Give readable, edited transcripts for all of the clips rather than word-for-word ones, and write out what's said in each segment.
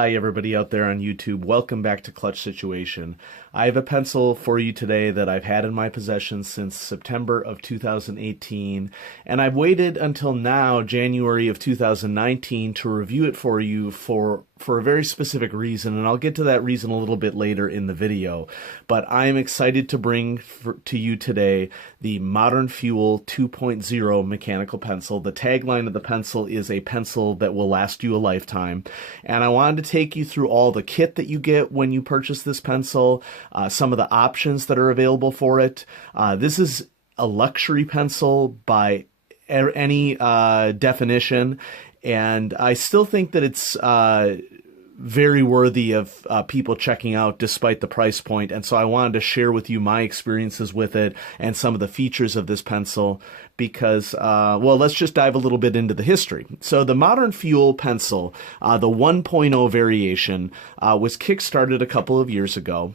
Hi everybody out there on YouTube, welcome back to Clutch Situation. I have a pencil for you today that I've had in my possession since September of 2018, and I've waited until now, January of 2019, to review it for you for a very specific reason, and I'll get to that reason a little bit later in the video. But I am excited to bring to you today the Modern Fuel 2.0 mechanical pencil. The tagline of the pencil is a pencil that will last you a lifetime, and I wanted to take you through all the kit that you get when you purchase this pencil, some of the options that are available for it. This is a luxury pencil by any definition, and I still think that it's very worthy of people checking out despite the price point. And so I wanted to share with you my experiences with it and some of the features of this pencil because, well, let's just dive a little bit into the history. So the Modern Fuel pencil, the 1.0 variation, was kickstarted a couple of years ago.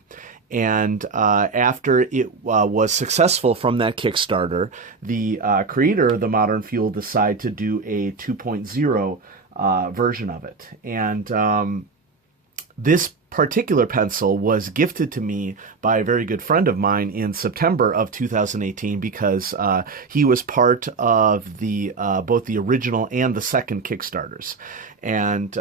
And after it was successful from that Kickstarter, the creator of the Modern Fuel decided to do a 2.0 version of it. And this particular pencil was gifted to me by a very good friend of mine in September of 2018 because he was part of the both the original and the second Kickstarters. And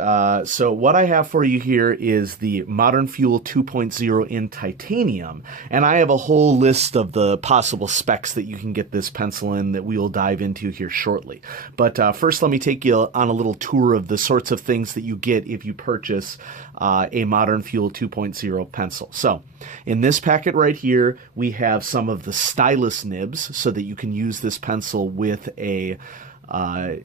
so what I have for you here is the Modern Fuel 2.0 in titanium. And I have a whole list of the possible specs that you can get this pencil in that we will dive into here shortly. But first, let me take you on a little tour of the sorts of things that you get if you purchase a Modern Fuel 2.0 pencil. So in this packet right here, we have some of the stylus nibs so that you can use this pencil with a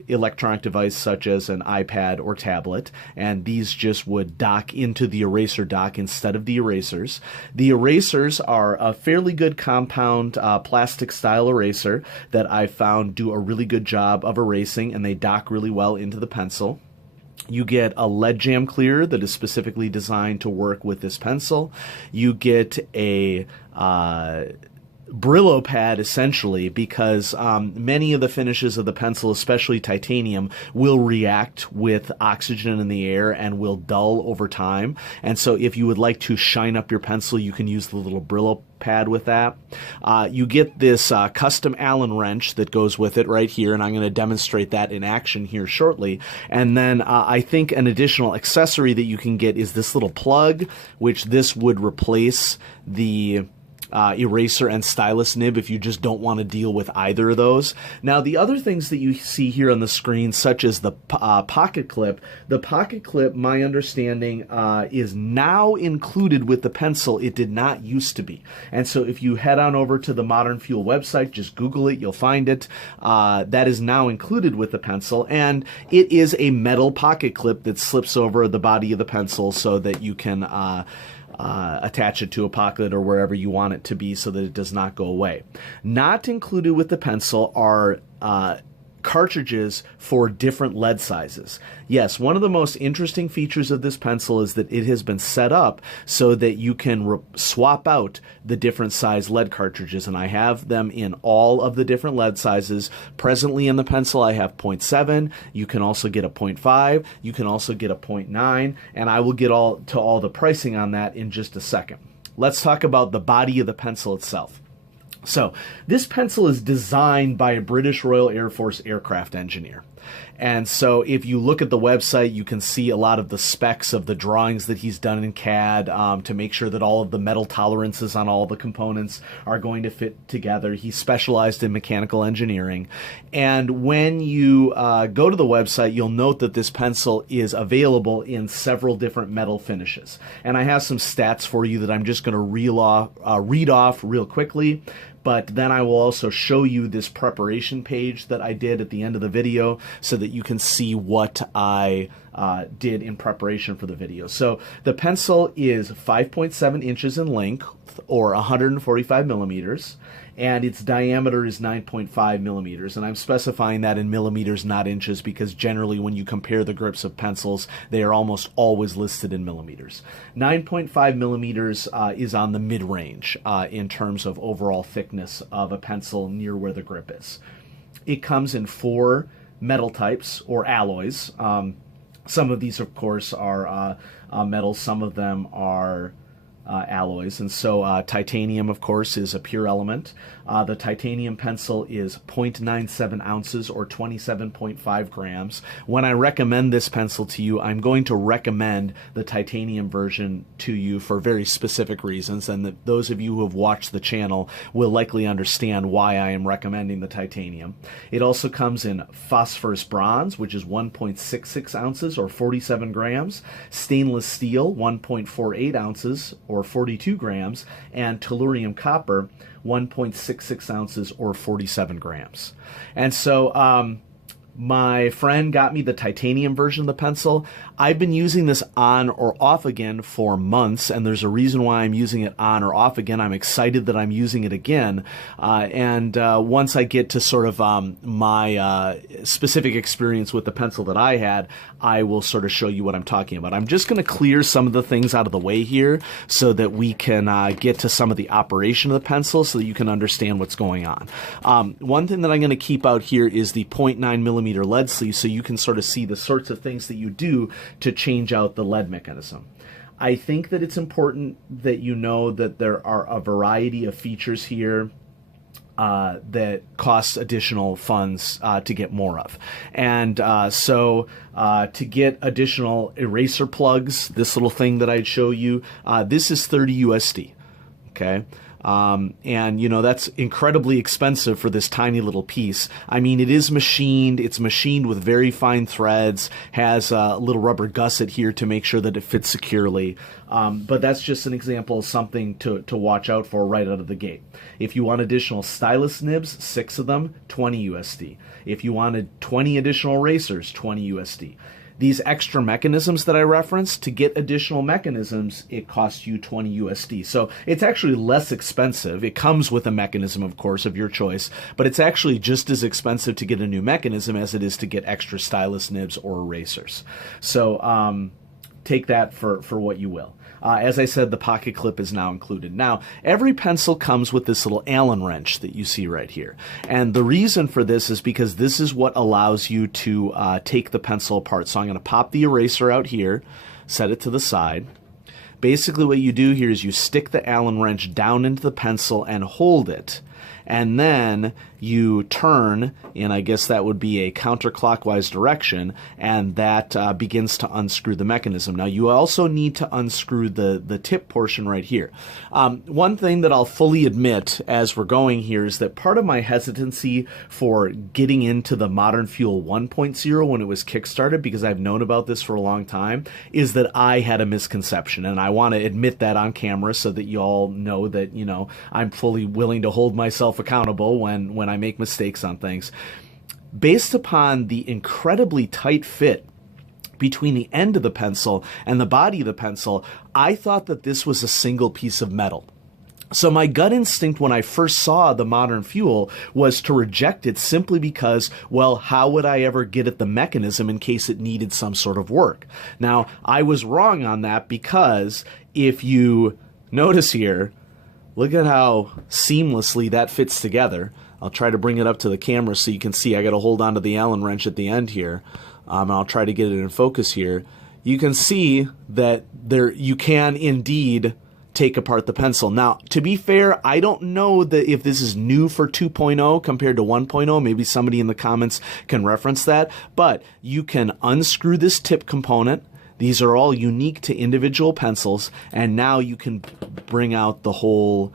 electronic device such as an iPad or tablet, and these just would dock into the eraser dock instead of the erasers. The erasers are a fairly good compound plastic style eraser that I found do a really good job of erasing, and they dock really well into the pencil. You get a lead jam clear that is specifically designed to work with this pencil. You get a Brillo pad, essentially, because many of the finishes of the pencil, especially titanium, will react with oxygen in the air and will dull over time. And so if you would like to shine up your pencil, you can use the little Brillo pad with that. You get this custom Allen wrench that goes with it right here, and I'm going to demonstrate that in action here shortly. And then I think an additional accessory that you can get is this little plug, which this would replace the eraser and stylus nib if you just don't want to deal with either of those. Now, the other things that you see here on the screen, such as the pocket clip, my understanding, is now included with the pencil. It did not used to be. And so if you head on over to the Modern Fuel website, just Google it, you'll find it. That is now included with the pencil, and it is a metal pocket clip that slips over the body of the pencil so that you can attach it to a pocket or wherever you want it to be so that it does not go away. Not included with the pencil are cartridges for different lead sizes. Yes, one of the most interesting features of this pencil is that it has been set up so that you can swap out the different size lead cartridges, and I have them in all of the different lead sizes. Presently in the pencil I have 0.7, you can also get a 0.5, you can also get a 0.9, and I will get to all the pricing on that in just a second. Let's talk about the body of the pencil itself. So this pencil is designed by a British Royal Air Force aircraft engineer. And so if you look at the website, you can see a lot of the specs of the drawings that he's done in CAD to make sure that all of the metal tolerances on all the components are going to fit together. He specialized in mechanical engineering. And when you go to the website, you'll note that this pencil is available in several different metal finishes. And I have some stats for you that I'm just going to read off real quickly. But then I will also show you this preparation page that I did at the end of the video so that you can see what I did in preparation for the video. So the pencil is 5.7 inches in length, or 145 millimeters, and its diameter is 9.5 millimeters. And I'm specifying that in millimeters, not inches, because generally when you compare the grips of pencils, they are almost always listed in millimeters. 9.5 millimeters is on the mid-range in terms of overall thickness of a pencil near where the grip is. It comes in 4 metal types or alloys. Some of these, of course, are metals. Some of them are alloys. And so titanium, of course, is a pure element. The titanium pencil is 0.97 ounces or 27.5 grams. When I recommend this pencil to you, I'm going to recommend the titanium version to you for very specific reasons, and those of you who have watched the channel will likely understand why I am recommending the titanium. It also comes in phosphorus bronze, which is 1.66 ounces or 47 grams, stainless steel, 1.48 ounces or 42 grams, and tellurium copper, 1.66 ounces or 47 grams. And so my friend got me the titanium version of the pencil. I've been using this on or off again for months, and there's a reason why I'm using it on or off again. I'm excited that I'm using it again. And once I get to sort of my specific experience with the pencil that I had, I will sort of show you what I'm talking about. I'm just going to clear some of the things out of the way here so that we can get to some of the operation of the pencil so that you can understand what's going on. One thing that I'm going to keep out here is the 0.9 millimeter lead sleeve, so you can sort of see the sorts of things that you do to change out the lead mechanism. I think that it's important that you know that there are a variety of features here that costs additional funds to get more of. And so to get additional eraser plugs, this little thing that I'd show you, this is 30 USD, okay? And, you know, that's incredibly expensive for this tiny little piece. I mean, it is machined. It's machined with very fine threads, has a little rubber gusset here to make sure that it fits securely. But that's just an example of something to watch out for right out of the gate. If you want additional stylus nibs, 6 of them, 20 USD. If you wanted 20 additional erasers, 20 USD. These extra mechanisms that I referenced, to get additional mechanisms, it costs you 20 USD. So it's actually less expensive. It comes with a mechanism, of course, of your choice, but it's actually just as expensive to get a new mechanism as it is to get extra stylus nibs or erasers. So take that for what you will. As I said, the pocket clip is now included. Now, every pencil comes with this little Allen wrench that you see right here. And the reason for this is because this is what allows you to take the pencil apart. So I'm going to pop the eraser out here, set it to the side. Basically what you do here is you stick the Allen wrench down into the pencil and hold it. And then you turn, and I guess that would be a counterclockwise direction, and that begins to unscrew the mechanism. Now, you also need to unscrew the tip portion right here. One thing that I'll fully admit as we're going here is that part of my hesitancy for getting into the Modern Fuel 1.0 when it was kickstarted, because I've known about this for a long time, is that I had a misconception, and I want to admit that on camera so that you all know that, you know, I'm fully willing to hold myself accountable when I make mistakes on things. Based upon the incredibly tight fit between the end of the pencil and the body of the pencil, I thought that this was a single piece of metal. So my gut instinct when I first saw the Modern Fuel was to reject it simply because, well, how would I ever get at the mechanism in case it needed some sort of work? Now, I was wrong on that, because if you notice here, look at how seamlessly that fits together. I'll try to bring it up to the camera so you can see. I got to hold on to the Allen wrench at the end here. And I'll try to get it in focus here. You can see that you can indeed take apart the pencil. Now, to be fair, I don't know that if this is new for 2.0 compared to 1.0. Maybe somebody in the comments can reference that. But you can unscrew this tip component. These are all unique to individual pencils, and now you can bring out the whole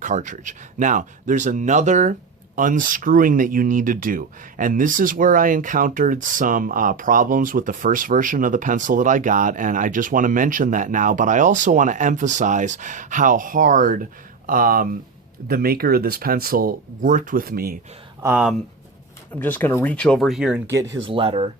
cartridge. Now, there's another unscrewing that you need to do, and this is where I encountered some problems with the first version of the pencil that I got, and I just want to mention that now, but I also want to emphasize how hard the maker of this pencil worked with me. I'm just going to reach over here and get his letter.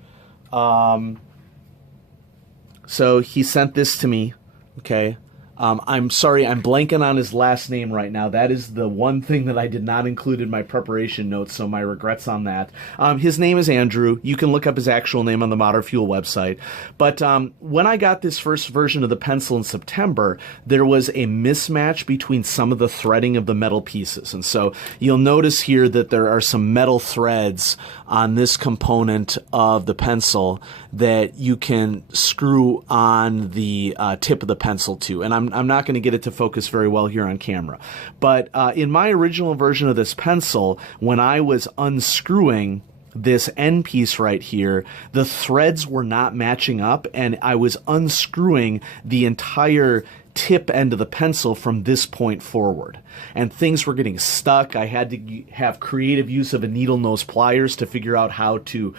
So he sent this to me, okay? I'm sorry, I'm blanking on his last name right now. That is the one thing that I did not include in my preparation notes, so my regrets on that. His name is Andrew. You can look up his actual name on the Modern Fuel website. But when I got this first version of the pencil in September, there was a mismatch between some of the threading of the metal pieces. And so you'll notice here that there are some metal threads on this component of the pencil that you can screw on the tip of the pencil to. And I'm not going to get it to focus very well here on camera. But in my original version of this pencil, when I was unscrewing this end piece right here, the threads were not matching up, and I was unscrewing the entire tip end of the pencil from this point forward, and things were getting stuck. I had to have creative use of a needle nose pliers to figure out how to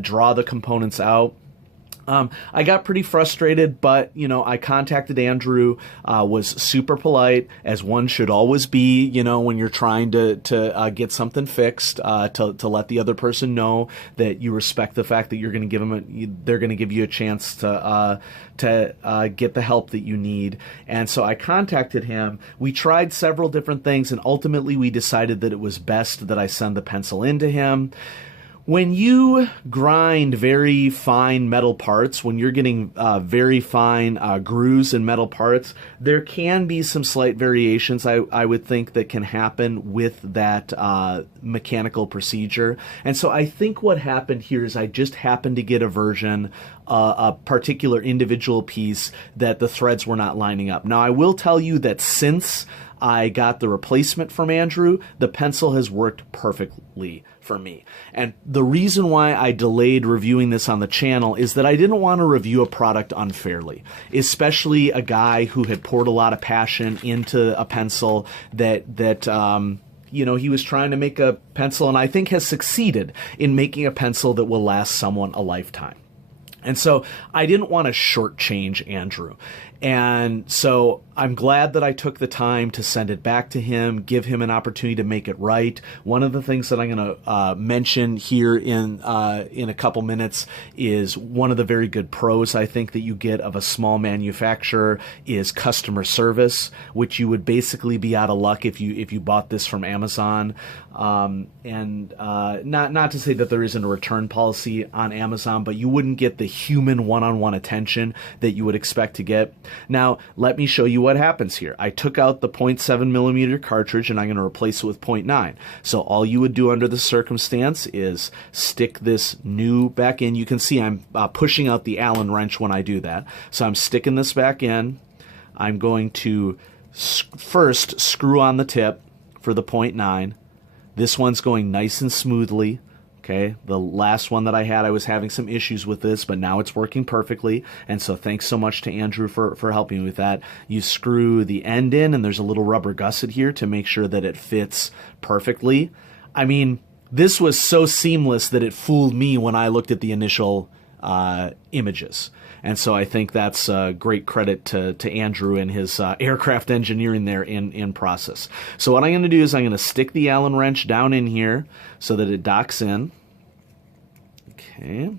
draw the components out. I got pretty frustrated, but, I contacted Andrew, was super polite, as one should always be, when you're trying to get something fixed, to let the other person know that you respect the fact that you're going to give them they're going to give you a chance to get the help that you need. And so I contacted him. We tried several different things, and ultimately we decided that it was best that I send the pencil in to him. When you grind very fine metal parts, when you're getting very fine grooves in metal parts, there can be some slight variations, I would think, that can happen with that mechanical procedure. And so I think what happened here is I just happened to get a version, a particular individual piece, that the threads were not lining up. Now, I will tell you that since I got the replacement from Andrew, the pencil has worked perfectly for me. And the reason why I delayed reviewing this on the channel is that I didn't want to review a product unfairly, especially a guy who had poured a lot of passion into a pencil that he was trying to make a pencil, and I think has succeeded in making a pencil that will last someone a lifetime. And so I didn't want to shortchange Andrew. And so I'm glad that I took the time to send it back to him, give him an opportunity to make it right. One of the things that I'm going to mention here in a couple minutes is one of the very good pros, I think, that you get of a small manufacturer is customer service, which you would basically be out of luck if you bought this from Amazon. And not to say that there isn't a return policy on Amazon, but you wouldn't get the human one-on-one attention that you would expect to get. Now, let me show you what happens here. I took out the 0.7 millimeter cartridge, and I'm going to replace it with 0.9. So all you would do under the circumstance is stick this new back in. You can see I'm pushing out the Allen wrench when I do that. So I'm sticking this back in. I'm going to first screw on the tip for the 0.9. This one's going nice and smoothly. Okay, the last one that I had, I was having some issues with this, but now it's working perfectly. And so thanks so much to Andrew for helping me with that. You screw the end in, and there's a little rubber gusset here to make sure that it fits perfectly. I mean, this was so seamless that it fooled me when I looked at the initial images. And so I think that's great credit to Andrew and his aircraft engineering there in process. So what I'm going to do is I'm going to stick the Allen wrench down in here so that it docks in. Okay.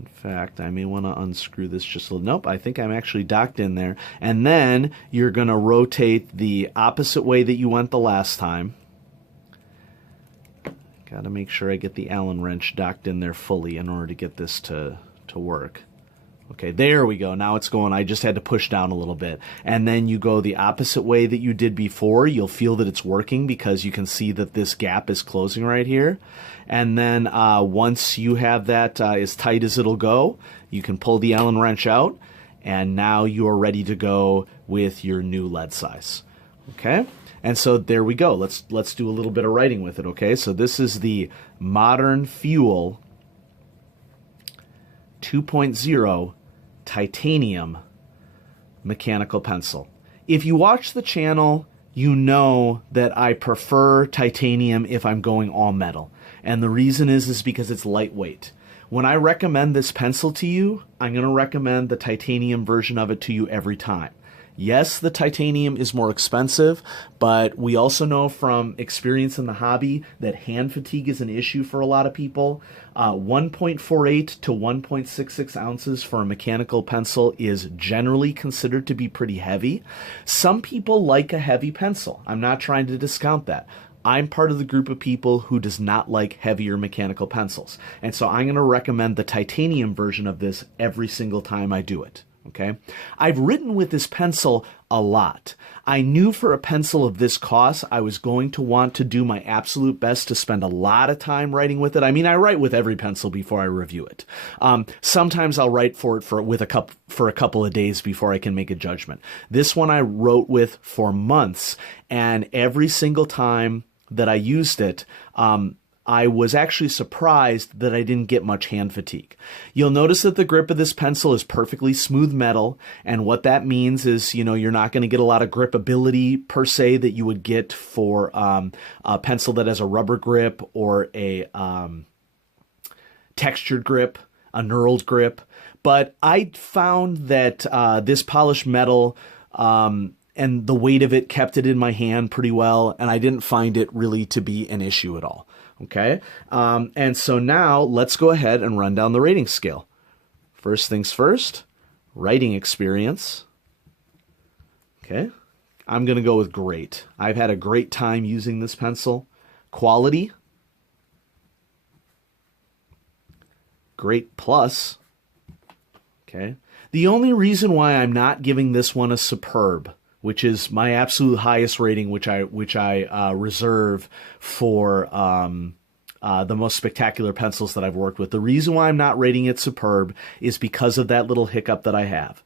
In fact, I may want to unscrew this just a little. Nope, I think I'm actually docked in there. And then you're going to rotate the opposite way that you went the last time. Got to make sure I get the Allen wrench docked in there fully in order to get this to work. Okay, there we go. Now it's going. I just had to push down a little bit. And then you go the opposite way that you did before. You'll feel that it's working because you can see that this gap is closing right here. And then once you have that as tight as it'll go, you can pull the Allen wrench out. And now you're ready to go with your new lead size. Okay? And so there we go. Let's do a little bit of writing with it, okay? So this is the Modern Fuel 2.0 titanium mechanical pencil. If you watch the channel, you know that I prefer titanium if I'm going all metal. And the reason is because it's lightweight. When I recommend this pencil to you, I'm going to recommend the titanium version of it to you every time. Yes, the titanium is more expensive, but we also know from experience in the hobby that hand fatigue is an issue for a lot of people. 1.48 to 1.66 ounces for a mechanical pencil is generally considered to be pretty heavy. Some people like a heavy pencil. I'm not trying to discount that. I'm part of the group of people who does not like heavier mechanical pencils. And so I'm going to recommend the titanium version of this every single time I do it. Okay, I've written with this pencil a lot. I knew for a pencil of this cost, I was going to want to do my absolute best to spend a lot of time writing with it. I mean, I write with every pencil before I review it. Sometimes I'll write for a couple of days before I can make a judgment. This one I wrote with for months, and every single time that I used it, I was actually surprised that I didn't get much hand fatigue. You'll notice that the grip of this pencil is perfectly smooth metal, and what that means is, you're not going to get a lot of gripability per se that you would get for a pencil that has a rubber grip or a textured grip, a knurled grip. But I found that this polished metal and the weight of it kept it in my hand pretty well, and I didn't find it really to be an issue at all. Okay, and so now let's go ahead and run down the rating scale. First things first, writing experience. Okay, I'm going to go with great. I've had a great time using this pencil. Quality, great plus. Okay, the only reason why I'm not giving this one a superb, which is my absolute highest rating, which I reserve for the most spectacular pencils that I've worked with. The reason why I'm not rating it superb is because of that little hiccup that I have.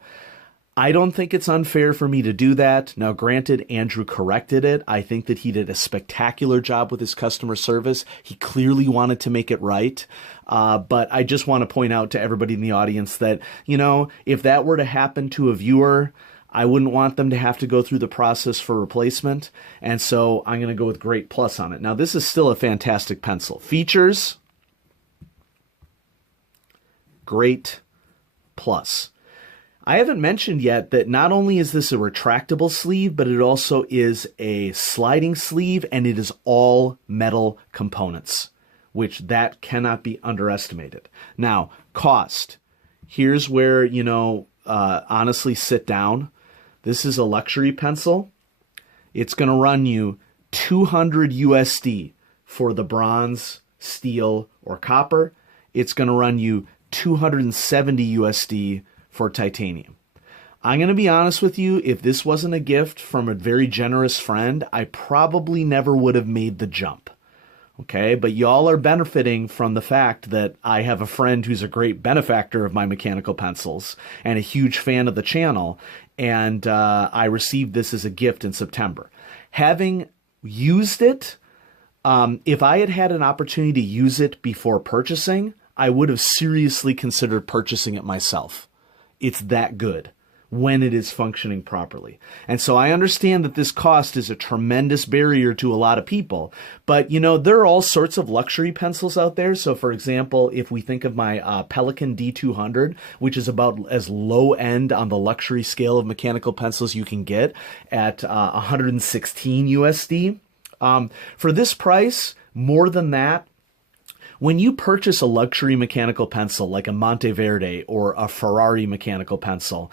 I don't think it's unfair for me to do that. Now, granted, Andrew corrected it. I think that he did a spectacular job with his customer service. He clearly wanted to make it right. But I just want to point out to everybody in the audience that, if that were to happen to a viewer, I wouldn't want them to have to go through the process for replacement, and so I'm going to go with great plus on it. Now, this is still a fantastic pencil. Features, great plus. I haven't mentioned yet that not only is this a retractable sleeve, but it also is a sliding sleeve, and it is all metal components, which that cannot be underestimated. Now, cost. Here's where, honestly sit down. This is a luxury pencil. It's going to run you $200 USD for the bronze, steel, or copper. It's going to run you $270 USD for titanium. I'm going to be honest with you, if this wasn't a gift from a very generous friend, I probably never would have made the jump. Okay, but y'all are benefiting from the fact that I have a friend who's a great benefactor of my mechanical pencils and a huge fan of the channel, and I received this as a gift in September. Having used it, if I had had an opportunity to use it before purchasing, I would have seriously considered purchasing it myself. It's that good when it is functioning properly. And so I understand that this cost is a tremendous barrier to a lot of people, but there are all sorts of luxury pencils out there. So for example, if we think of my Pelikan D200, which is about as low end on the luxury scale of mechanical pencils you can get at 116 USD. For this price, more than that, when you purchase a luxury mechanical pencil like a Monteverde or a Ferrari mechanical pencil,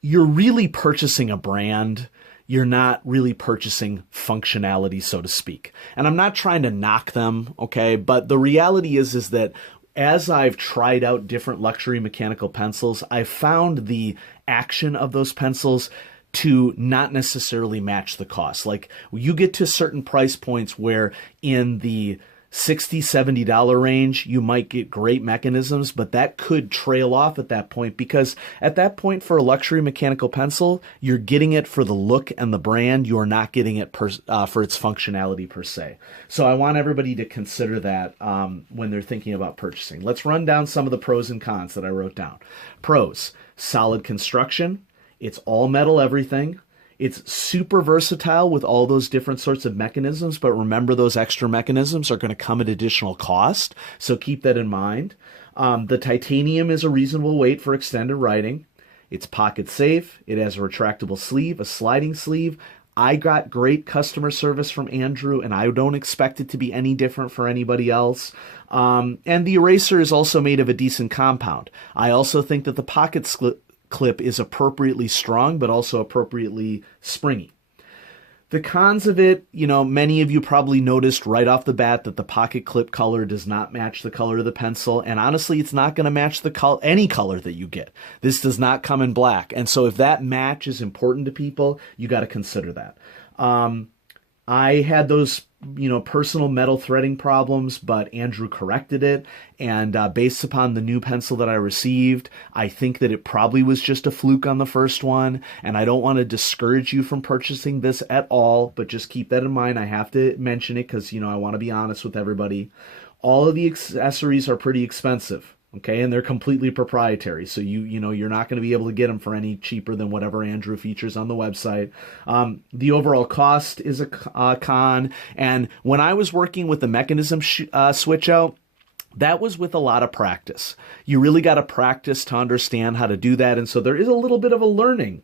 you're really purchasing a brand. You're not really purchasing functionality, so to speak. And I'm not trying to knock them, okay? But the reality is that as I've tried out different luxury mechanical pencils, I've found the action of those pencils to not necessarily match the cost. Like, you get to certain price points where in the $60, $70 range, you might get great mechanisms, but that could trail off at that point, because at that point for a luxury mechanical pencil, you're getting it for the look and the brand. You're not getting it for its functionality per se. So I want everybody to consider that when they're thinking about purchasing. Let's run down some of the pros and cons that I wrote down. Pros: solid construction. It's all metal everything. It's super versatile with all those different sorts of mechanisms, but remember, those extra mechanisms are going to come at additional cost, so keep that in mind. The titanium is a reasonable weight for extended writing. It's pocket safe. It has a retractable sleeve, a sliding sleeve. I got great customer service from Andrew, and I don't expect it to be any different for anybody else. And the eraser is also made of a decent compound. I also think that the pocket clip is appropriately strong, but also appropriately springy. The cons of it, many of you probably noticed right off the bat that the pocket clip color does not match the color of the pencil. And honestly, it's not going to match any color that you get. This does not come in black. And so if that match is important to people, you got to consider that. I had those, personal metal threading problems, but Andrew corrected it. And based upon the new pencil that I received, I think that it probably was just a fluke on the first one. And I don't want to discourage you from purchasing this at all, but just keep that in mind. I have to mention it because, I want to be honest with everybody. All of the accessories are pretty expensive. Okay, and they're completely proprietary, so you're not going to be able to get them for any cheaper than whatever Andrew features on the website. The overall cost is a con, and when I was working with the mechanism switch out, that was with a lot of practice. You really got to practice to understand how to do that, and so there is a little bit of a learning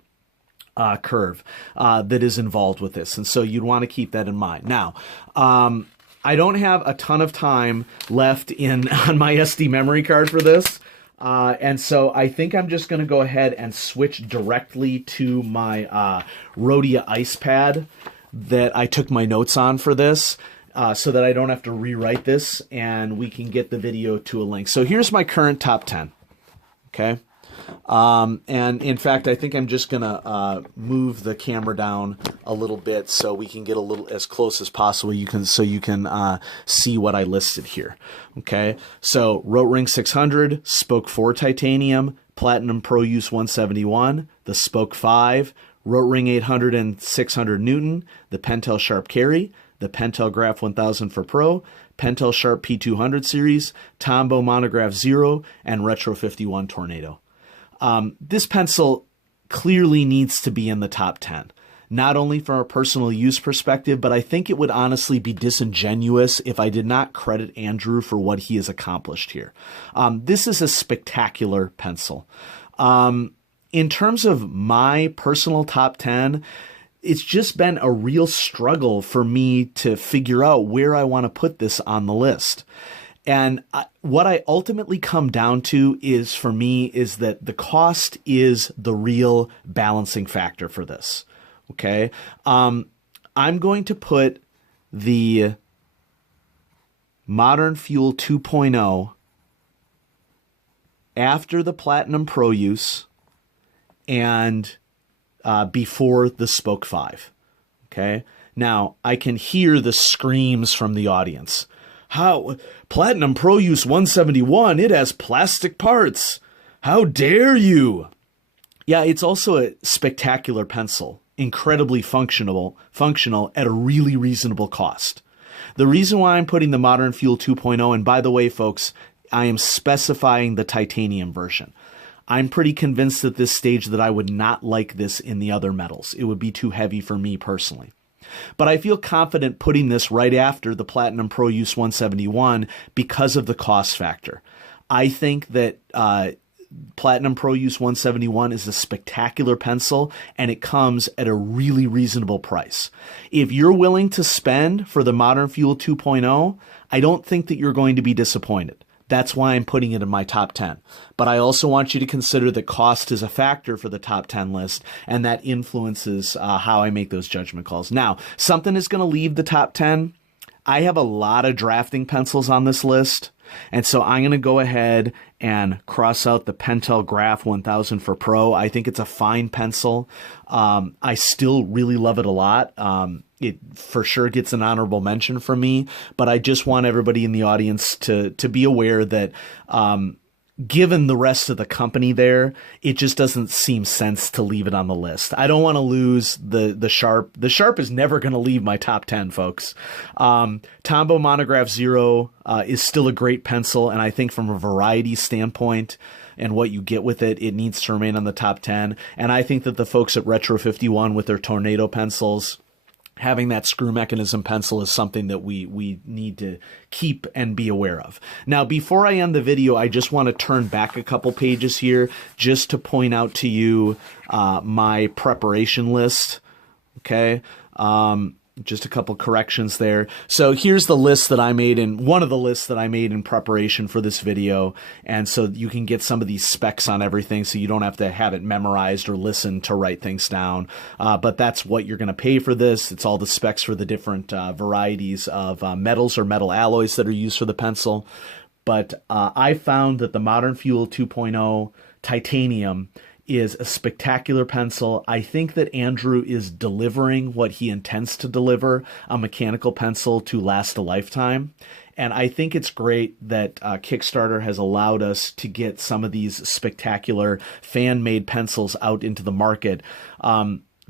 curve that is involved with this, and so you'd want to keep that in mind. Now, I don't have a ton of time left on my SD memory card for this. And so I think I'm just going to go ahead and switch directly to my Rhodia ice pad that I took my notes on for this so that I don't have to rewrite this and we can get the video to a link. So here's my current top 10. Okay. And in fact, I think I'm just going to move the camera down a little bit so we can get a little as close as possible. You can see what I listed here. Okay. So Rotring 600, Spoke 4 titanium, Platinum Pro Use 171, the Spoke 5, Rotring 800 and 600 Newton, the Pentel Sharp Carry, the Pentel Graph 1000 for Pro, Pentel Sharp P200 series, Tombow Monograph Zero, and Retro 51 Tornado. This pencil clearly needs to be in the top 10, not only from a personal use perspective, but I think it would honestly be disingenuous if I did not credit Andrew for what he has accomplished here. This is a spectacular pencil. In terms of my personal top 10, it's just been a real struggle for me to figure out where I want to put this on the list. And what I ultimately come down to is, for me, is that the cost is the real balancing factor for this. Okay. I'm going to put the Modern Fuel 2.0 after the Platinum Pro Use and before the Spoke 5. Okay. Now, I can hear the screams from the audience. How? Platinum Pro Use 171, it has plastic parts. How dare you? Yeah, it's also a spectacular pencil, incredibly functional at a really reasonable cost. The reason why I'm putting the Modern Fuel 2.0, and by the way, folks, I am specifying the titanium version. I'm pretty convinced at this stage that I would not like this in the other metals. It would be too heavy for me personally. But I feel confident putting this right after the Platinum Pro Use 171 because of the cost factor. I think that Platinum Pro Use 171 is a spectacular pencil, and it comes at a really reasonable price. If you're willing to spend for the Modern Fuel 2.0, I don't think that you're going to be disappointed. That's why I'm putting it in my top 10. But I also want you to consider that cost is a factor for the top 10 list, and that influences how I make those judgment calls. Now, something is going to leave the top 10. I have a lot of drafting pencils on this list, and so I'm going to go ahead and cross out the Pentel Graph 1000 for Pro. I think it's a fine pencil. I still really love it a lot. It for sure gets an honorable mention from me, but I just want everybody in the audience to be aware that given the rest of the company there, it just doesn't seem sense to leave it on the list. I don't want to lose the Sharp. The Sharp is never going to leave my top 10, folks. Tombow Monograph Zero is still a great pencil, and I think from a variety standpoint and what you get with it, it needs to remain on the top 10. And I think that the folks at Retro 51 with their Tornado pencils having that screw mechanism pencil is something that we need to keep and be aware of. Now, before I end the video, I just want to turn back a couple pages here just to point out to you my preparation list. Okay. Just a couple corrections there. So here's the list that I made one of the lists that I made in preparation for this video. And so you can get some of these specs on everything so you don't have to have it memorized or listen to write things down. But that's what you're going to pay for this. It's all the specs for the different varieties of metals or metal alloys that are used for the pencil. But I found that the Modern Fuel 2.0 titanium is a spectacular pencil. I think that Andrew is delivering what he intends to deliver, a mechanical pencil to last a lifetime. And I think it's great that Kickstarter has allowed us to get some of these spectacular fan-made pencils out into the market.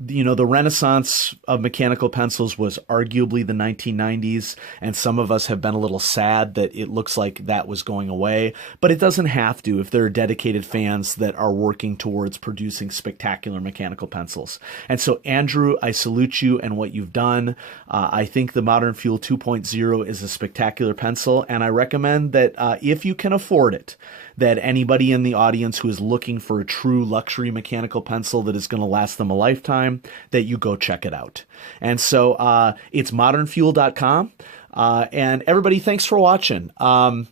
You know, the renaissance of mechanical pencils was arguably the 1990s, and some of us have been a little sad that it looks like that was going away, but it doesn't have to if there are dedicated fans that are working towards producing spectacular mechanical pencils. And so, Andrew, I salute you and what you've done. I think the Modern Fuel 2.0 is a spectacular pencil, and I recommend that if you can afford it, that anybody in the audience who is looking for a true luxury mechanical pencil that is going to last them a lifetime, that you go check it out. And so it's modernfuel.com. And everybody, thanks for watching. I'm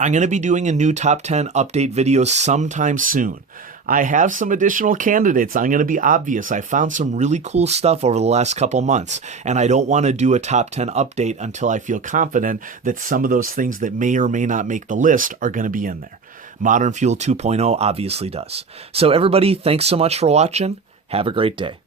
going to be doing a new top 10 update video sometime soon. I have some additional candidates. I'm going to be obvious. I found some really cool stuff over the last couple months, and I don't want to do a top 10 update until I feel confident that some of those things that may or may not make the list are going to be in there. Modern Fuel 2.0 obviously does. So everybody, thanks so much for watching. Have a great day.